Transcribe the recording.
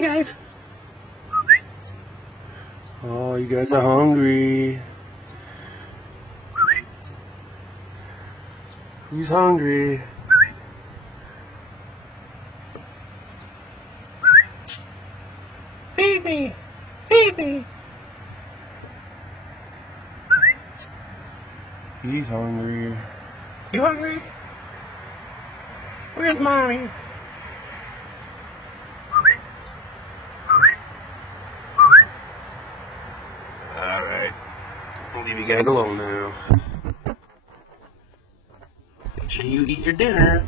Hey guys. Oh, you guys are hungry. Who's hungry? Feed me. Feed me. He's hungry. You hungry? Where's mommy? Alright. I'll leave you guys alone now. Make sure you eat your dinner.